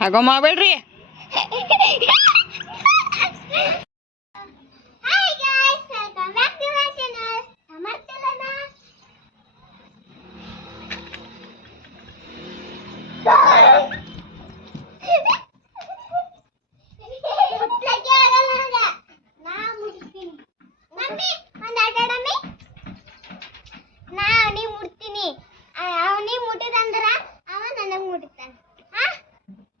ಹಾಗೋ ಮಾಡಬೇಡ್ರಿ.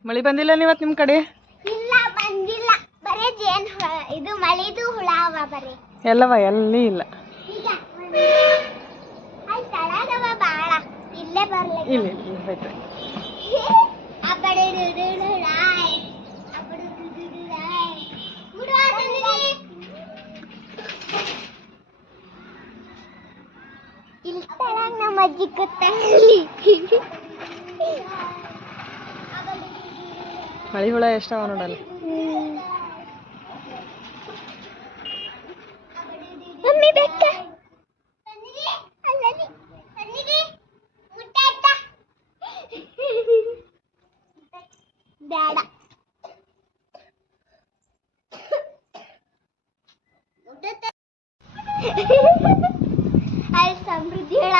ಮಳಿ ಬಂದಿಲ್ಲ ನೀವತ್ ನಿಮ್ ಕಡೆ? ಇಲ್ಲ ಬಂದಿಲ್ಲ, ಬರೇ ಜೇನ್ ಇದು ಮಳಿದು ಹುಳ ಅವ ಬರೇ. ಎಲ್ಲವ ಎಲ್ಲಿ ಇಲ್ಲ. ಈಗ ತಳಗವ ಬಾಳ ಇಲ್ಲೇ ಬರ್ಲಿ. ಇಲ್ಲ ಇಲ್ಲ ಹೋಯ್ತು. ಆ ಕಡೆ ಹುಳಾಯ್ ಆ ಕಡೆ ಹುಳಾಯ್ ಹುಡುಗ ಇಲ್ಲಿ ತಳಗ ನಮ್ಮ ಅಜ್ಜಿ ಕೂತಲ್ಲಿ. ಮಳಿ ಹುಳ ಎಷ್ಟವ ನೋಡಲ್ಲ. ಮಮ್ಮಿ ಬೆಕ್ಕ ಬೇಡ ಅಲ್ಲಿ ಸಮೃದ್ಧಿ ಹೇಳ.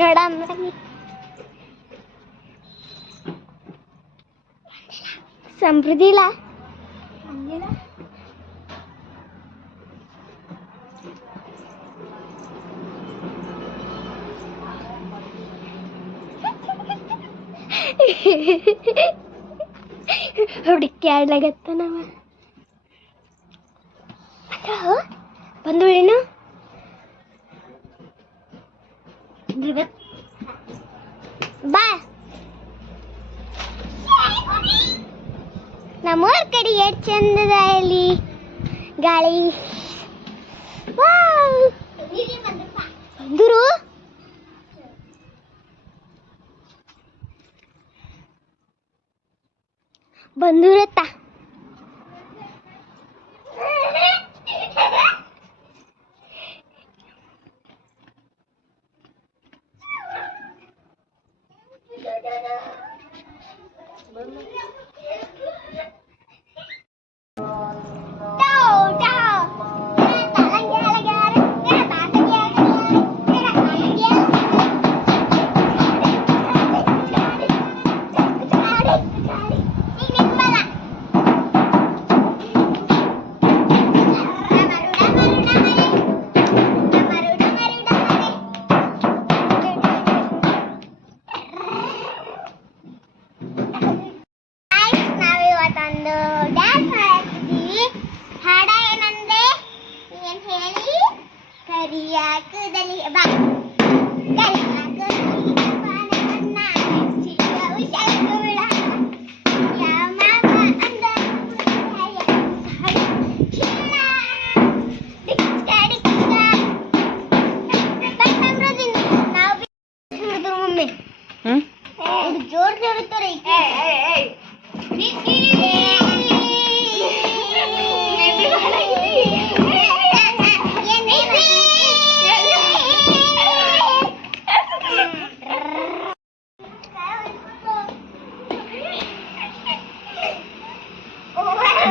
ನೋಡಮ್ಮ ಸಮೃದ್ಧಿ ಇಲ್ಲ. ಹುಡುಕಿ ಆಡ್ಲಾಗತ್ತ ನಾವ ಬಂದು ಏನು ಬಾ ನಮ್ಮೂರ್ ಕಡೆ ಎಷ್ಟು ಚಂದದ ಇಲ್ಲಿ ಗಾಳಿ. ಬಂದರು ಬಂದೂರತ್ತ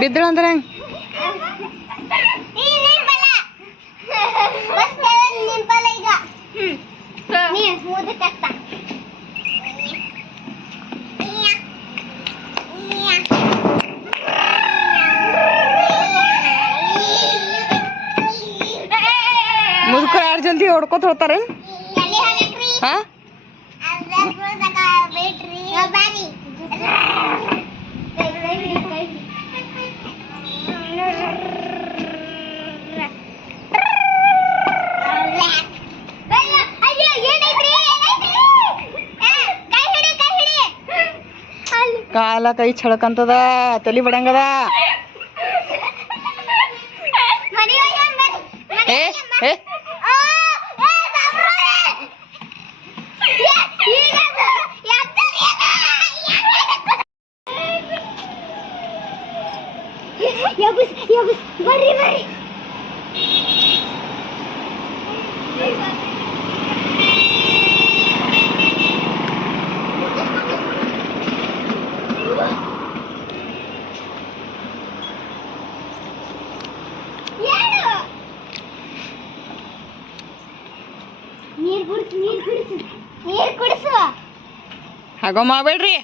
ಬಿದ್ರು ಅಂದ್ರೆ ಹೆಂಗ್ ಮುದುಕರು ಯಾರು ಜಲ್ದಿ ಹೊಡ್ಕೊತ ಹೋಗ್ತಾರೆ ಹಾ ಕಾಲ ಕೈ छळಕಂತದ ತಲಿ ಬಡಂಗದ ಏ ಏ ಬರ್ರಿ ಬರ್ರಿ ನೀರ್ ಕುಡಿಸು ನೀರ್ ಕುಡಿಸು ನೀರ್ ಕುಡಿಸು ಹಾಗೋ ಮಾಡಬೇಡ್ರಿ